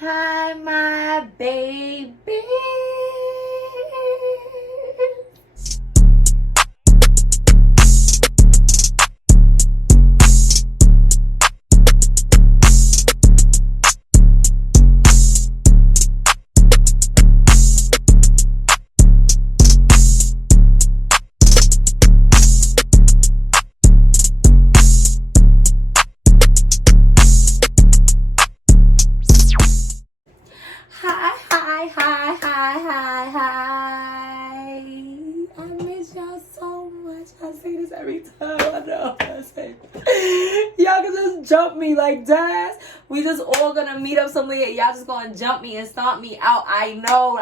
Hi, my baby. Hi. I miss y'all so much. I say this every time. I know. I say y'all can just jump me like that. We just all gonna meet up somewhere. Y'all just gonna jump me and stomp me out. I know.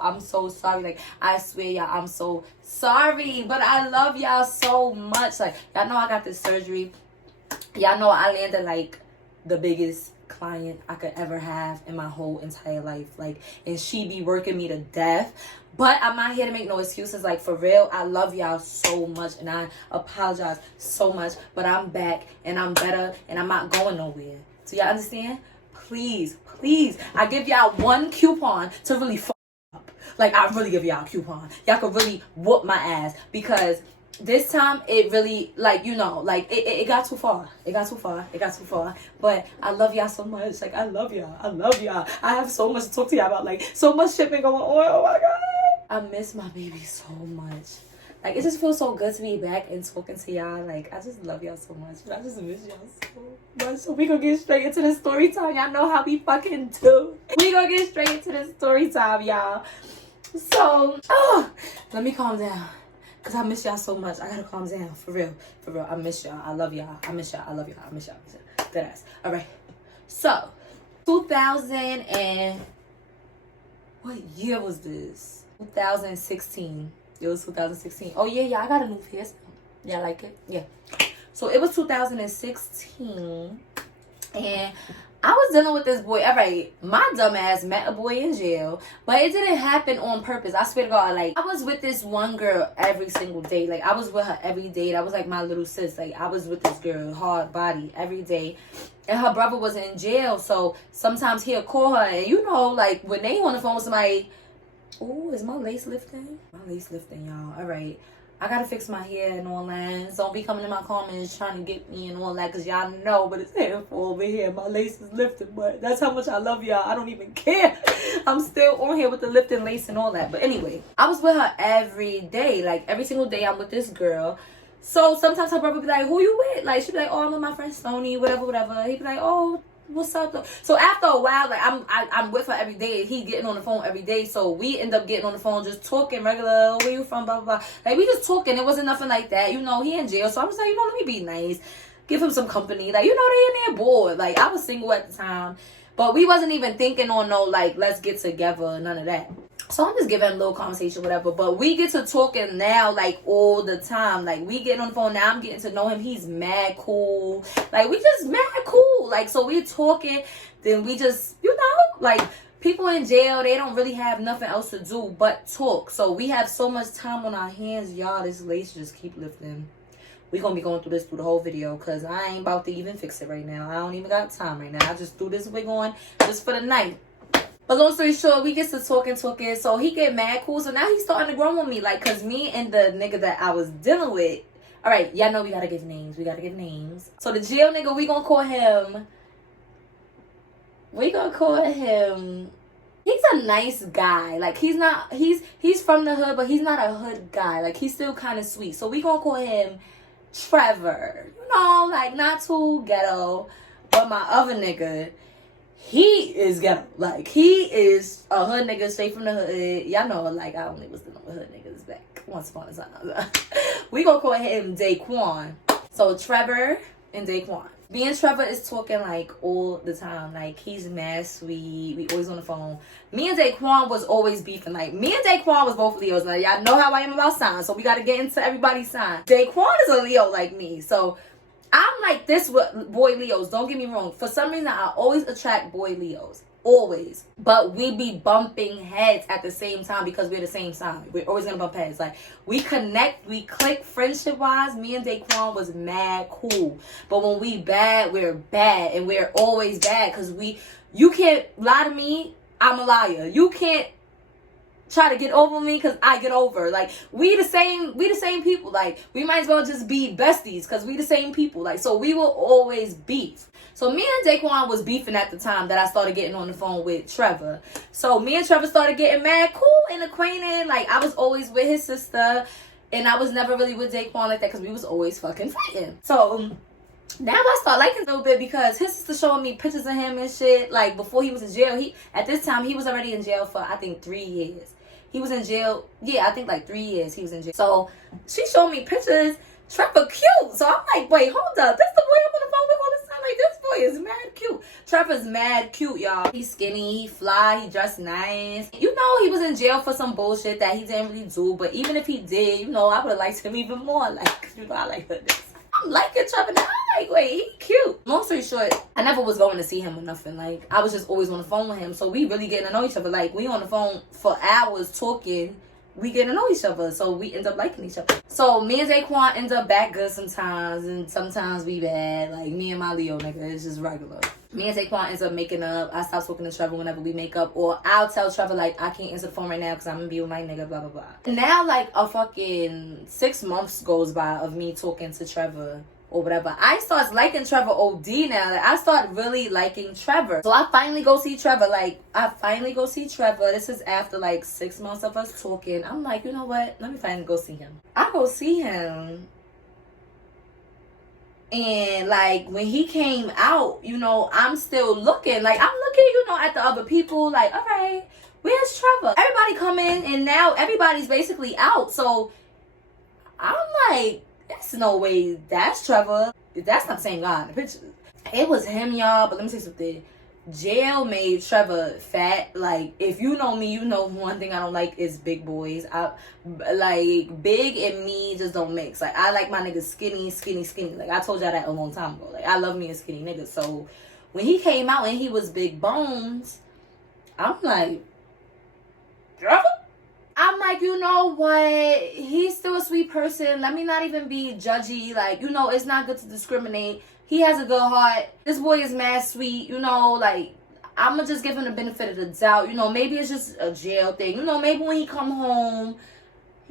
I'm so sorry. Like, I swear, y'all, I'm so sorry. But I love y'all so much. Like, y'all know I got this surgery. Y'all know I landed like the biggest client I could ever have in my whole entire life. Like, and she be working me to death. But I'm not here to make no excuses. Like, for real, I love y'all so much and I apologize so much. But I'm back and I'm better and I'm not going nowhere. So y'all understand? Please, I give y'all one coupon to really fuck up. Like, I really give y'all a coupon. Y'all could really whoop my ass, because this time it really, like, you know, like it got too far. It got too far. But I love y'all so much. Like, I love y'all. I have so much to talk to y'all about. Like, so much shit been going on. Oh my god. I miss my baby so much. Like, it just feels so good to be back and talking to y'all. Like, I just love y'all so much. I just miss y'all so much. So we gonna get straight into the story time. Y'all know how we fucking do. We gonna get straight into the story time, y'all. So, let me calm down. Cause I miss y'all so much. I gotta calm down. For real. I miss y'all. I love y'all. I miss y'all. I love y'all. I miss y'all. Dead ass. Alright. So, 2000 and... what year was this? 2016. It was 2016. Oh, yeah. I got a new hairstyle. Y'all like it? Yeah. So, it was 2016. And I was dealing with this boy. All right, my dumb ass met a boy in jail, but it didn't happen on purpose. I swear to God, like, I was with this one girl every single day. Like, I was with her every day. That was like my little sis. Like, I was with this girl, hard body, every day. And her brother was in jail, so sometimes he'll call her. And you know, like, when they on the phone with somebody, oh, is my lace lifting? My lace lifting, y'all. All right. I gotta fix my hair and all that. So don't be coming in my comments trying to get me and all that, because y'all know, but it's painful over here. My lace is lifted, but that's how much I love y'all. I don't even care. I'm still on here with the lifting lace and all that. But anyway, I was with her every day. Like, every single day I'm with this girl. So sometimes her brother would be like, who you with? Like, she'd be like, oh, I'm with my friend Stoney, whatever. He'd be like, oh, what's up though? So after a while, like, I'm with her every day. He getting on the phone every day. So we end up getting on the phone, just talking regular. Where you from? Blah, blah, blah. Like, we just talking. It wasn't nothing like that. You know, he in jail. So I'm just like, you know, let me be nice. Give him some company. Like, you know, they in there bored. Like, I was single at the time. But we wasn't even thinking on no, like, let's get together. None of that. So I'm just giving him a little conversation, whatever. But we get to talking now, like, all the time. Like, we getting on the phone now. I'm getting to know him. He's mad cool. Like, we just mad cool. Like, so we talking. Then we just, you know, like, people in jail, they don't really have nothing else to do but talk. So we have so much time on our hands. Y'all, this lace just keep lifting. We're going to be going through this through the whole video, because I ain't about to even fix it right now. I don't even got time right now. I just threw this wig on just for the night. But long story short, we get to talking. So he get mad cool. So now he's starting to grow on me. Like, because me and the nigga that I was dealing with. All right, y'all know we got to give names. So the jail nigga, we going to call him. He's a nice guy. Like, he's from the hood, but he's not a hood guy. Like, he's still kind of sweet. So we going to call him Trevor. You know, like, not too ghetto. But my other nigga, he is ghetto. Like, he is a hood nigga straight from the hood. Y'all know, like, I only was dealing with hood niggas back once upon a time. We gonna call him Dayquan. So Trevor and Dayquan. Me and Trevor is talking, like, all the time. Like, he's mad sweet. We always on the phone. Me and Dayquan was always beefing. Like, me and Dayquan was both Leos. Now, y'all know how I am about signs, so we got to get into everybody's sign. Dayquan is a Leo like me. So I'm like this with boy Leos. Don't get me wrong. For some reason, I always attract boy Leos. Always. But we be bumping heads at the same time because we're the same sign. We're always gonna bump heads. Like, we connect, we click friendship wise. Me and Dayquan was mad cool. But when we bad, we're bad. And we're always bad because you can't lie to me, I'm a liar. You can't try to get over me because I get over. Like, we the same people. Like, we might as well just be besties because we the same people. Like, so we will always beef. So me and Dayquan was beefing at the time that I started getting on the phone with Trevor. So me and Trevor started getting mad cool and acquainted. Like, I was always with his sister, and I was never really with Dayquan like that because we was always fucking fighting. So now I start liking him a little bit because his sister showing me pictures of him and shit. Like, before he was in jail, at this time he was already in jail for I think 3 years. He was in jail, yeah, I think like 3 years he was in jail. So she showed me pictures. Trevor cute. So I'm like, wait, hold up. This the boy I'm on the phone with all this time. Like, this boy is mad cute. Trevor's mad cute, y'all. He's skinny, he fly, he dressed nice. You know, he was in jail for some bullshit that he didn't really do. But even if he did, you know, I would have liked him even more. Like, you know, I like this. I'm liking Trevor now. I'm like, wait, he cute. Long story short, I never was going to see him or nothing. Like, I was just always on the phone with him. So we really getting to know each other. Like, we on the phone for hours talking. We get to know each other, so we end up liking each other. So me and Dayquan end up back good sometimes, and sometimes we bad. Like, me and my Leo nigga, it's just regular. Me and Dayquan ends up making up. I stop talking to Trevor whenever we make up, or I'll tell Trevor, like, I can't answer the phone right now because I'm gonna be with my nigga, blah, blah, blah. Now, like, a fucking 6 months goes by of me talking to Trevor or whatever. I start liking Trevor OD now. Like, I start really liking Trevor. So I finally go see Trevor. This is after like 6 months of us talking. I'm like, you know what? Let me finally go see him. I go see him. And like, when he came out, you know, I'm still looking. Like, I'm looking, you know, at the other people. Like, all right, where's Trevor? Everybody come in, and now everybody's basically out. So I'm like, there's no way that's Trevor. That's not the same guy in the picture. It was him, y'all. But let me say something. Jail made Trevor fat. Like, if you know me, you know one thing I don't like is big boys. Like, big and me just don't mix. Like, I like my niggas skinny, skinny, skinny. Like, I told y'all that a long time ago. Like, I love me a skinny nigga. So when he came out and he was big bones, I'm like, Trevor? I'm like, you know what? He's still a sweet person. Let me not even be judgy. Like, you know, it's not good to discriminate. He has a good heart. This boy is mad sweet. You know, like, I'm going to just give him the benefit of the doubt. You know, maybe it's just a jail thing. You know, maybe when he come home,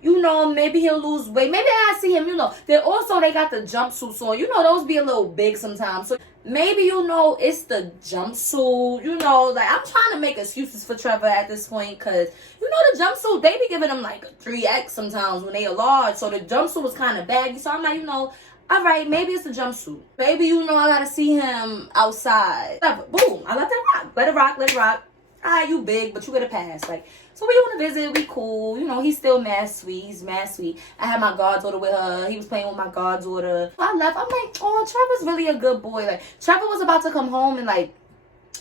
you know, maybe he'll lose weight. Maybe I see him, you know. They got the jumpsuits on. You know, those be a little big sometimes. So maybe, you know, it's the jumpsuit. You know, like, I'm trying to make excuses for Trevor at this point. Because, you know, the jumpsuit, they be giving him like a 3X sometimes when they are large. So the jumpsuit was kind of baggy. So I'm like, you know, all right, maybe it's a jumpsuit. Maybe, you know, I got to see him outside. Whatever. Boom. I let that rock. Let it rock. Let it rock. All right, you big, but you get a pass. Like, so we on a visit, we cool. You know, he's still mad sweet. He's mad sweet. I had my goddaughter with her. He was playing with my goddaughter. I left. I'm like, oh, Trevor's really a good boy. Like, Trevor was about to come home in like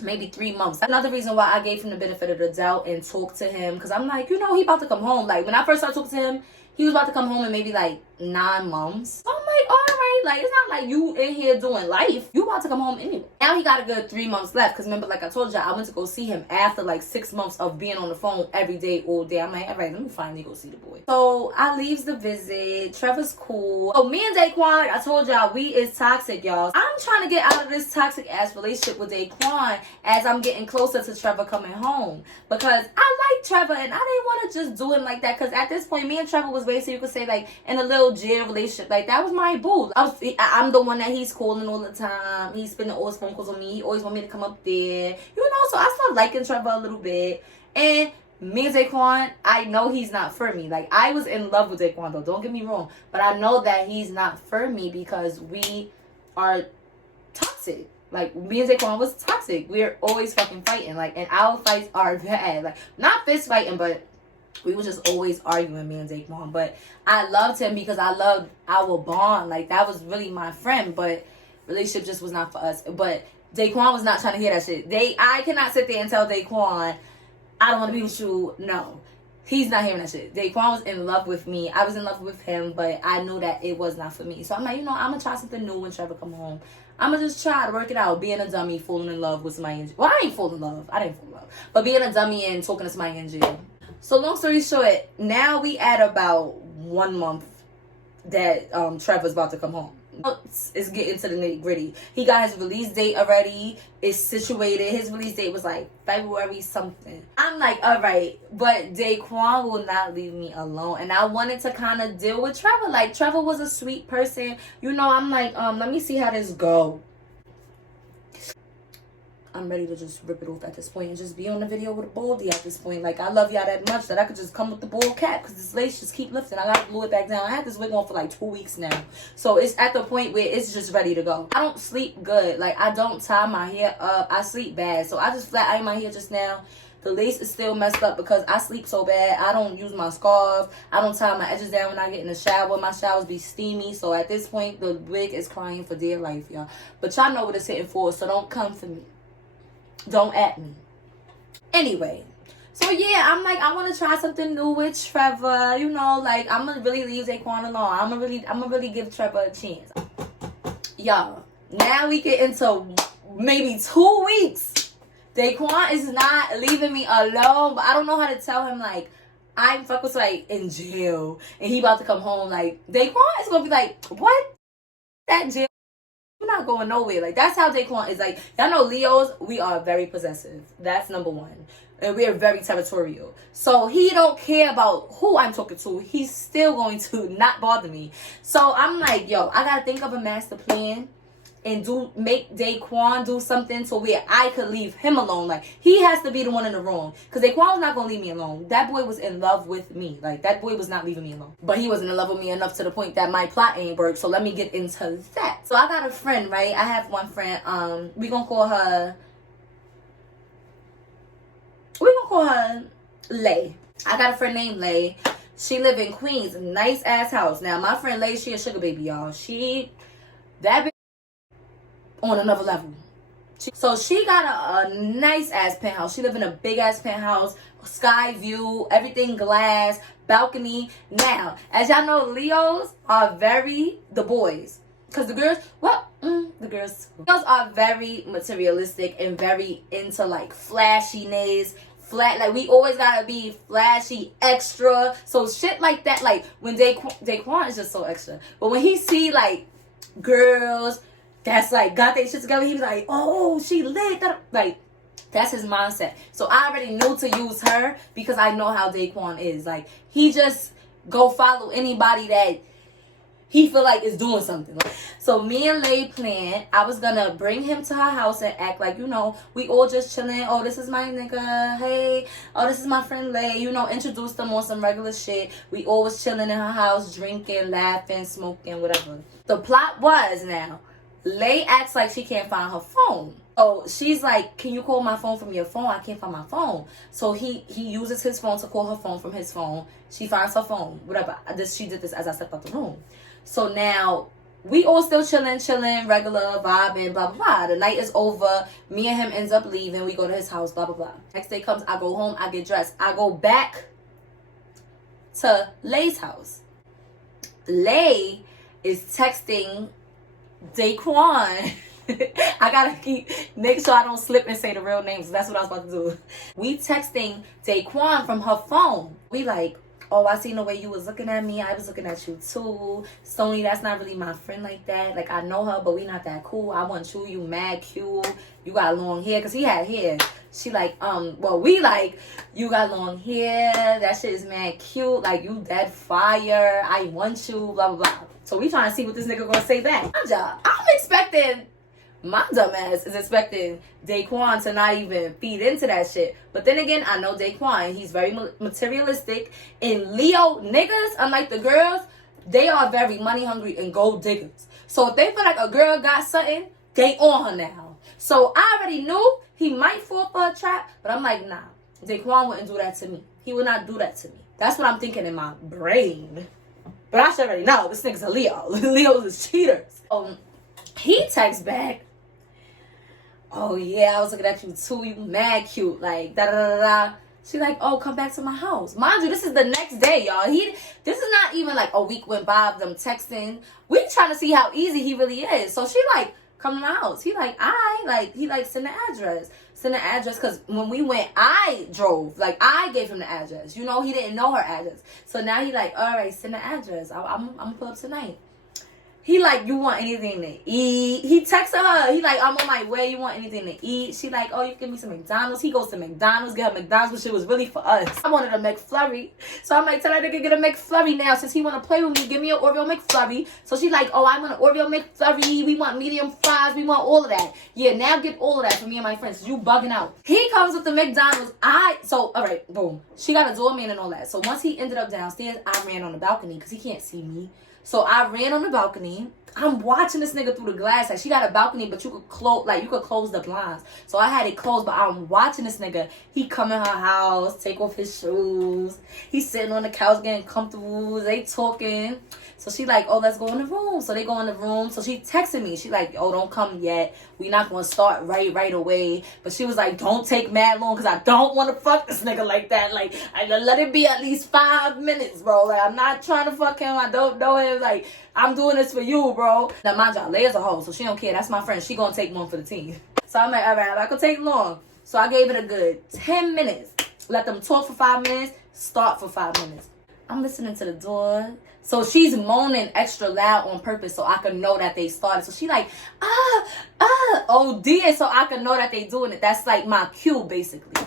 maybe 3 months. Another reason why I gave him the benefit of the doubt and talked to him, because I'm like, you know, he about to come home. Like, when I first started talking to him, he was about to come home in maybe like 9 months. So I'm like, all right, like, it's not like you in here doing life. You about to come home anyway. Now he got a good 3 months left. Because remember, like I told you, I went to go see him after like 6 months of being on the phone every day, all day. I'm like, all right, let me finally go see the boy. So I leaves the visit. Trevor's cool. So me and Dayquan, like I told y'all, we is toxic, y'all. I'm trying to get out of this toxic ass relationship with Dayquan as I'm getting closer to Trevor coming home. Because I like Trevor and I didn't want to just do him like that. Because at this point, me and Trevor was basically, you could say, like, in a little jail relationship. Like, that was my boo. I'm the one that he's calling all the time. He's spending all his phone calls on me. He always want me to come up there. You know, so I started liking Trevor a little bit. And me and Dayquan, I know he's not for me. Like, I was in love with Dayquan, though. Don't get me wrong. But I know that he's not for me because we are toxic. Like, me and Dayquan was toxic. We're always fucking fighting. Like, and our fights are bad. Like, not fist fighting, but we was just always arguing, me and Dayquan. But I loved him because I loved our bond. Like, that was really my friend. But relationship just was not for us. But Dayquan was not trying to hear that shit. I cannot sit there and tell Dayquan, I don't want to be with you. No. He's not hearing that shit. Dayquan was in love with me. I was in love with him, but I knew that it was not for me. So I'm like, you know, I'm gonna try something new when Trevor come home. I'm gonna just try to work it out. Being a dummy, falling in love with somebody in jail. Well, I ain't falling in love. I didn't fall in love. But being a dummy and talking to somebody in jail. So long story short, now we at about 1 month that Trevor's about to come home. It's getting to the nitty gritty. He got his release date already. It's situated. His release date was like February something. I'm like, all right, but Dayquan will not leave me alone. And I wanted to kind of deal with Trevor. Like, Trevor was a sweet person. You know, I'm like, let me see how this go. I'm ready to just rip it off at this point and just be on the video with a baldy at this point. Like, I love y'all that much that I could just come with the bald cap because this lace just keep lifting. I got to glue it back down. I had this wig on for like 2 weeks now. So it's at the point where it's just ready to go. I don't sleep good. Like, I don't tie my hair up. I sleep bad. So I just flat ironed my hair just now. The lace is still messed up because I sleep so bad. I don't use my scarf. I don't tie my edges down when I get in the shower. My showers be steamy. So at this point, the wig is crying for dear life, y'all. But y'all know what it's hitting for, so don't come for me. Don't at me. Anyway, so yeah, I'm like, I want to try something new with Trevor. You know, like, I'm gonna really leave Dayquan alone. I'm gonna really give Trevor a chance. Y'all, now we get into maybe 2 weeks. Dayquan is not leaving me alone, but I don't know how to tell him, like, I'm fucking like in jail and he about to come home. Like, Dayquan is gonna be like, what? That jail? You're not going nowhere. Like, that's how Dayquan is. Like, y'all know Leos, we are very possessive. That's number one. And we are very territorial. So he don't care about who I'm talking to. He's still going to not bother me. So I'm like, yo, I gotta think of a master plan and make Dayquan do something to where I could leave him alone. Like, he has to be the one in the wrong. Because Dayquan was not going to leave me alone. That boy was in love with me. Like, that boy was not leaving me alone. But he wasn't in love with me enough to the point that my plot ain't worked. So let me get into that. So I got a friend, right? I have one friend. We gonna call her Lay. I got a friend named Lay. She live in Queens. Nice ass house. Now, my friend Lay, she a sugar baby, y'all. That bitch on another level. So she got a nice ass penthouse. She live in a big ass penthouse, sky view, everything glass, balcony. Now, as y'all know, Leos are the boys, because the girls, the girls are very materialistic and very into like flashiness. Like, we always gotta be flashy, extra. So shit like that, like when Dayquan is just so extra. But when he see like girls that's like got their shit together, he was like, oh, she lit. Like, that's his mindset. So I already knew to use her because I know how Dayquan is. Like, he just go follow anybody that he feel like is doing something. So me and Lay planned, I was gonna bring him to her house and act like, you know, we all just chilling. Oh, this is my nigga. Hey, oh, this is my friend Lay. You know, introduce them on some regular shit. We all was chilling in her house, drinking, laughing, smoking, whatever. The plot was, now, Lay acts like she can't find her phone. So she's like, can you call my phone from your phone? I can't find my phone. So he uses his phone to call her phone from his phone. She finds her phone, whatever. She did this as I stepped out the room. So now we all still chilling, regular, vibing, blah, blah, blah. The night is over. Me and him ends up leaving. We go to his house, blah, blah, blah. Next day comes, I go home, I get dressed. I go back to Lay's house. Lay is texting Dayquan. I gotta make sure I don't slip and say the real names. That's what I was about to do. We texting Dayquan from her phone. We like, oh, I seen the way you was looking at me. I was looking at you too. Stoney, that's not really my friend like that. Like, I know her, but we not that cool. I want you. You mad cute. You got long hair. Because he had hair. She like, well, we like, you got long hair. That shit is mad cute. Like, you dead fire. I want you. Blah, blah, blah. So we trying to see what this nigga gonna say back. I'm expecting, my dumb ass is expecting Dayquan to not even feed into that shit. But then again, I know Dayquan. He's very materialistic. And Leo niggas, unlike the girls, they are very money hungry and gold diggers. So if they feel like a girl got something, they on her now. So I already knew he might fall for a trap. But I'm like, nah, Dayquan wouldn't do that to me. He would not do that to me. That's what I'm thinking in my brain. But I should already know. This nigga's a Leo. Leos is cheaters. He texts back, oh yeah, I was looking at you too. You mad cute. Like, da da da da. She like, oh, come back to my house. Mind you, this is the next day, y'all. This is not even like a week went by of them texting. We trying to see how easy he really is. So she like, come to my house. He like, he like, send the address. Send the address, because when we went, I drove. Like, I gave him the address. You know, he didn't know her address. So now he like, all right, send the address. I'm gonna pull up tonight. He like, you want anything to eat? He texted her. He like, I'm on my way. You want anything to eat? She like, oh, you give me some McDonald's. He goes to McDonald's, get her McDonald's, but shit was really for us. I wanted a McFlurry. So I'm like, tell that nigga get a McFlurry now. Since he want to play with me, give me an Oreo McFlurry. So she like, oh, I want an Oreo McFlurry. We want medium fries. We want all of that. Yeah, now get all of that for me and my friends. You bugging out. He comes with the McDonald's. All right, boom. She got a doorman and all that. So once he ended up downstairs, I ran on the balcony because he can't see me. So I ran on the balcony. I'm watching this nigga through the glass. Like, she got a balcony, but you could close the blinds. So I had it closed, but I'm watching this nigga. He come in her house, take off his shoes. He's sitting on the couch getting comfortable. They talking. So she like, oh, let's go in the room. So they go in the room. So she texted me. She like, oh, don't come yet. We not going to start right away. But she was like, don't take mad long, because I don't want to fuck this nigga like that. Like, I let it be at least 5 minutes, bro. Like, I'm not trying to fuck him. I don't know him. Like, I'm doing this for you, bro. Now, mind y'all, Leia's a hoe, so she don't care. That's my friend. She gonna take one for the team. So I'm like, all right, I'm not gonna take long. So I gave it a good 10 minutes. Let them talk for 5 minutes. Start for 5 minutes. I'm listening to the door. So she's moaning extra loud on purpose so I can know that they started. So she like, oh dear, so I can know that they doing it. That's like my cue, basically.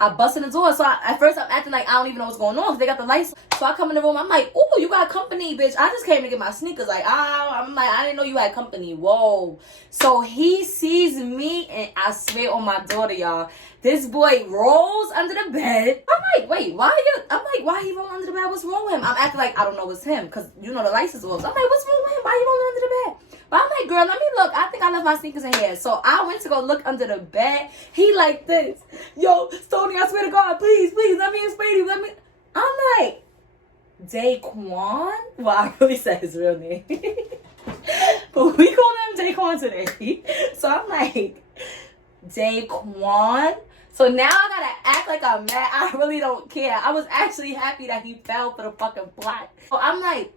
I bust in the door. So at first I'm acting like I don't even know what's going on because they got the lights. So I come in the room. I'm like, oh, you got company, bitch. I just came to get my sneakers. Like, I'm like, I didn't know you had company. Whoa. So he sees me, and I swear on my daughter, y'all, this boy rolls under the bed. I'm like, wait, why he rolling under the bed? What's wrong with him? I'm acting like I don't know it's him because, you know, the lights is off. So I'm like, what's wrong with him? Why he rolling under the bed? But I'm like, girl, let me look. I think I left my sneakers in here. So I went to go look under the bed. He like this. Yo, Stoney, I swear to God, please, let me explain you. I'm like, Dayquan? Well, I really said his real name. But we call him Dayquan today. So I'm like, Dayquan? So now I gotta act like I'm mad. I really don't care. I was actually happy that he fell for the fucking plot. So I'm like,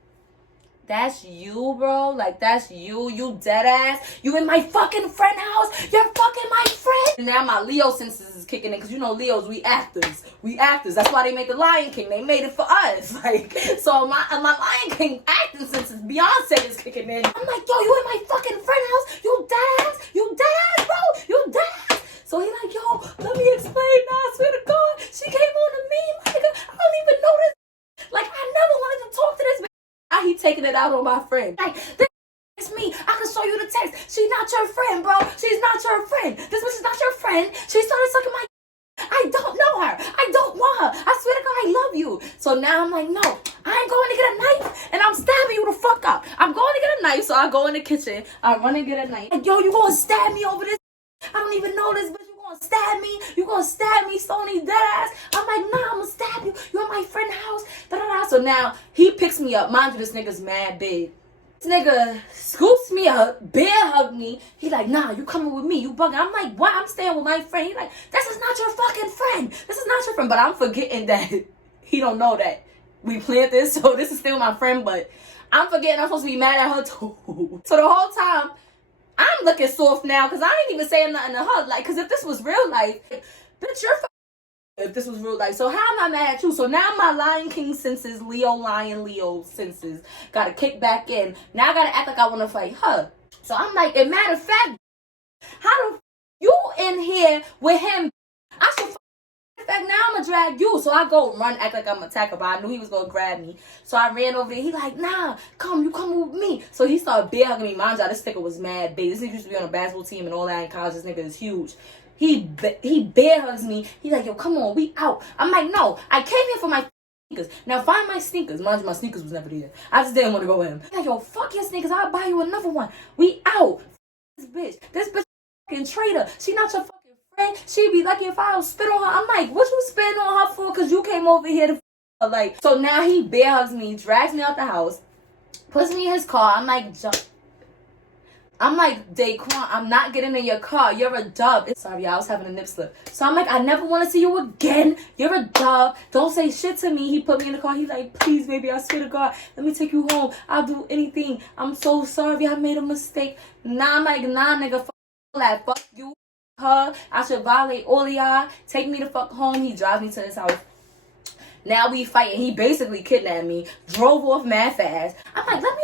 that's you, bro? Like, that's you? You dead ass? You in my fucking friend house? You're fucking my friend? And now my Leo senses is kicking in, because you know Leos, we actors. That's why they made the Lion King. They made it for us. Like, so my Lion King acting senses, Beyonce is kicking in. I'm like, yo, you in my fucking friend house? You dead ass? You dead ass, bro? You dead ass? So he like, yo, let me explain. Nah, I swear to God, she came on to me. My nigga, I don't even know this. Like, I never wanted to talk to this bitch. He taking it out on my friend. Like, this is me. I can show you the text. She's not your friend, bro. She's not your friend. This bitch is not your friend. She started sucking my. I don't know her. I don't want her. I swear to God, I love you. So now I'm like, no, I ain't going to get a knife and I'm stabbing you the fuck up. I'm going to get a knife, so I go in the kitchen. I run and get a knife. Like, yo, you gonna stab me over this? I don't even know this bitch. You gonna stab me? You gonna stab me, Stoney dead ass? I'm like, nah, I'm gonna stab you. You at my friend's house. Da-da-da. So now he picks me up. Mind you, this nigga's mad big. This nigga scoops me up, bear hug me. He like, nah, you coming with me. You bugging. I'm like, what? I'm staying with my friend. He like, this is not your fucking friend. This is not your friend. But I'm forgetting that he don't know that we planned this. So this is still my friend. But I'm forgetting I'm supposed to be mad at her too. So the whole time, I'm looking soft now because I ain't even saying nothing to her. Like, because if this was real life, bitch, you're if this was real life. So how am I mad at you? So now my Lion King senses, Leo senses, got to kick back in. Now I got to act like I want to fight her. So I'm like, as a matter of fact, how the you in here with him? I should in fact, now I'm going to drag you. So I go run, act like I'm an attacker, but I knew he was going to grab me. So I ran over there. He like, nah, you come with me. So he started bear hugging me. Mind y'all, this nigga was mad big. This nigga used to be on a basketball team and all that in college. This nigga is huge. He bear hugs me. He like, yo, come on, we out. I'm like, no, I came here for my sneakers. Now find my sneakers. Mind you, my sneakers was never there. I just didn't want to go with him. He's like, yo, fuck your sneakers. I'll buy you another one. We out. This bitch fucking traitor. She not your fucking friend. She be lucky if I don't spit on her. I'm like, what you spitting on her for? Because you came over here to her. Like, so now he bear hugs me, drags me out the house, puts me in his car. I'm like, I'm like, Dayquan, I'm not getting in your car. You're a dub. Sorry, I was having a nip slip. So I'm like, I never want to see you again. You're a dub. Don't say shit to me. He put me in the car. He's like, please, baby, I swear to God, let me take you home. I'll do anything. I'm so sorry. I made a mistake. Nah, I'm like, nah, nigga, fuck all that. Fuck you, her. I should violate all of y'all. Take me the fuck home. He drives me to his house. Now we fighting. He basically kidnapped me. Drove off mad fast. I'm like, let me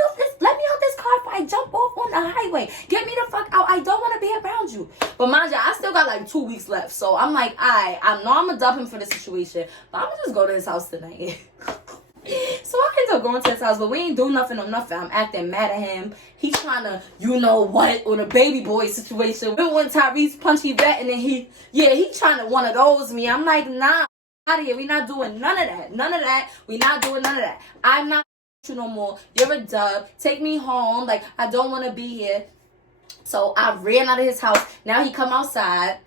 out this car before I jump off on the highway. Get me the fuck out. I don't want to be around you. But mind you, I still got like 2 weeks left. So I'm like, I know I'm gonna dump him for the situation. But I'm gonna just go to his house tonight. So I ended up going to his house, but we ain't do nothing or nothing. I'm acting mad at him. He's trying to, you know what, on a baby boy situation. When Tyrese punched Yvette and then he trying to one of those me. I'm like, nah. Out of here. We not doing none of that. We not doing none of that. I'm not you no more. You're a dub. Take me home. Like, I don't want to be here. So I ran out of his house. Now he come outside.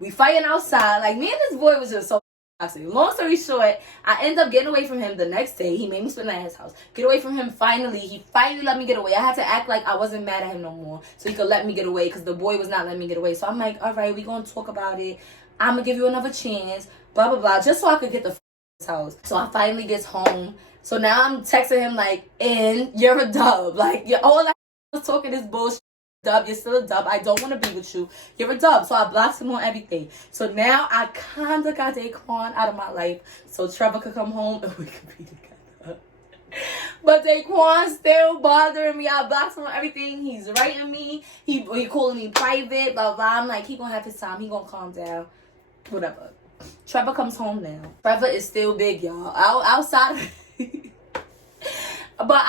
We fighting outside. Like, me and this boy was just so toxic. Long story short, I end up getting away from him the next day. He made me spend the night at his house. Get away from him finally. He finally let me get away. I had to act like I wasn't mad at him no more so he could let me get away because the boy was not letting me get away. So I'm like, all right, we going to talk about it. I'm going to give you another chance. Blah, blah, blah. Just so I could get the his house. So I finally gets home. So now I'm texting him like, you're a dub. Like, all I was talking is bullshit. Dub, you're still a dub. I don't want to be with you. You're a dub. So I blocked him on everything. So now I kind of got Dayquan out of my life so Trevor could come home and we could be together. But Dayquan's still bothering me. I blocked him on everything. He's writing me. He calling me private, blah, blah. I'm like, he gonna have his time. He gonna calm down. Whatever. Trevor comes home now. Trevor is still big, y'all. Outside of but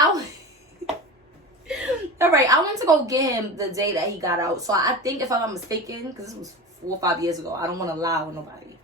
all right, I went to go get him the day that he got out. So I think, if I'm not mistaken, because this was 4 or 5 years ago, I don't want to lie with nobody.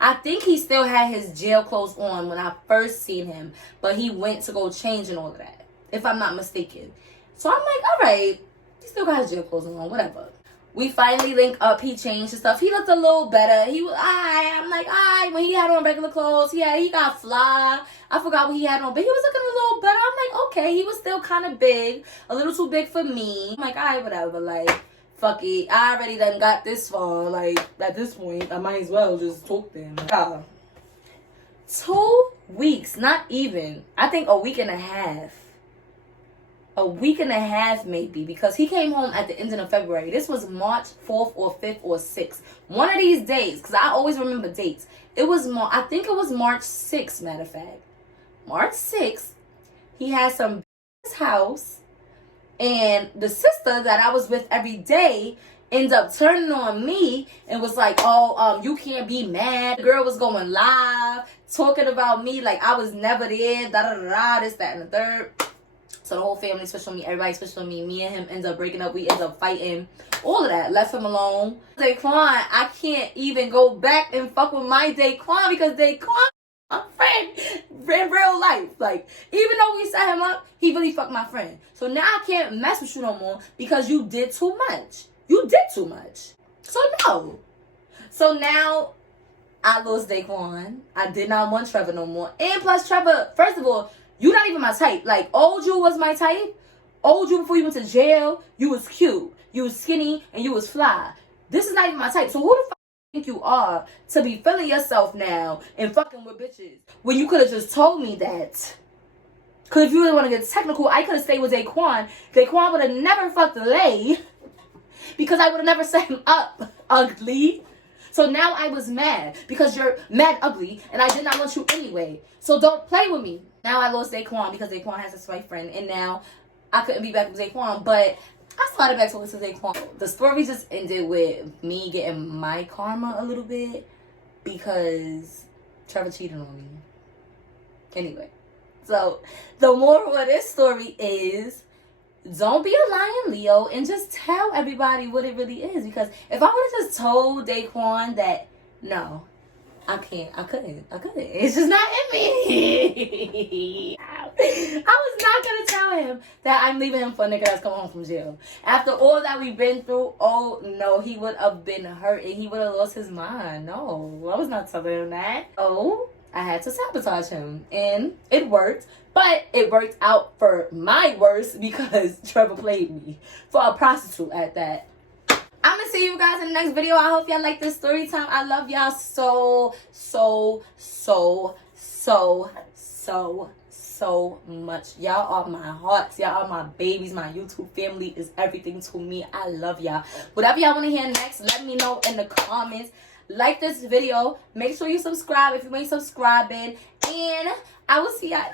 I think he still had his jail clothes on when I first seen him, but he went to go change and all of that, if I'm not mistaken. So I'm like, all right, he still got his jail clothes on, whatever. We finally link up. He changed his stuff. He looked a little better. He was I'm like, when he had on regular clothes, he got fly. I forgot what he had on, but he was looking a little better. I'm like, okay, he was still kind of big, a little too big for me. I'm like, whatever, like, fuck it. I already done got this far. Like, at this point, I might as well just talk to him. 2 weeks, not even. I think a week and a half. A week and a half maybe, because he came home at the end of February. This was March 4th or 5th or 6th. One of these days, because I always remember dates. I think it was March 6th, matter of fact. March 6th, he had some his house, and the sister that I was with every day ended up turning on me and was like, you can't be mad. The girl was going live, talking about me like I was never there, da-da-da-da, this, that, and the third. So the whole family switched on me. Everybody switched on me. Me and him ended up breaking up. We ended up fighting. All of that. Left him alone. Dayquan, I can't even go back and fuck with my Dayquan because Dayquan, my friend, in real life. Like, even though we set him up, he really fucked my friend. So now I can't mess with you no more because you did too much. You did too much. So no. So now I lost Dayquan. I did not want Trevor no more. And plus Trevor, first of all, you not even my type. Like, old you was my type. Old you before you went to jail, you was cute. You was skinny and you was fly. This is not even my type. So who the fuck you think you are to be feeling yourself now and fucking with bitches when you could have just told me that? Because if you really want to get technical, I could have stayed with Dayquan. Dayquan would have never fucked Lay because I would have never set him up, ugly. So now I was mad because you're mad ugly and I did not want you anyway. So don't play with me. Now I lost Dayquan because Dayquan has a white friend, and now I couldn't be back with Dayquan, but I started back talking to Dayquan. The story just ended with me getting my karma a little bit because Trevor cheated on me. Anyway, so the moral of this story is, don't be a lying Leo and just tell everybody what it really is. Because if I would have just told Dayquan that, no, I couldn't. It's just not in me. I was not going to tell him that I'm leaving him for a nigga that's coming home from jail. After all that we've been through, oh no, he would have been hurt and he would have lost his mind. No, I was not telling him that. Oh, I had to sabotage him. And it worked. But it worked out for my worst because Trevor played me for a prostitute at that. I'm going to see you guys in the next video. I hope y'all like this story time. I love y'all so much. Y'all are my hearts. Y'all are my babies. My YouTube family is everything to me. I love y'all. Whatever y'all want to hear next, let me know in the comments. Like this video. Make sure you subscribe if you ain't subscribing. And I will see y'all.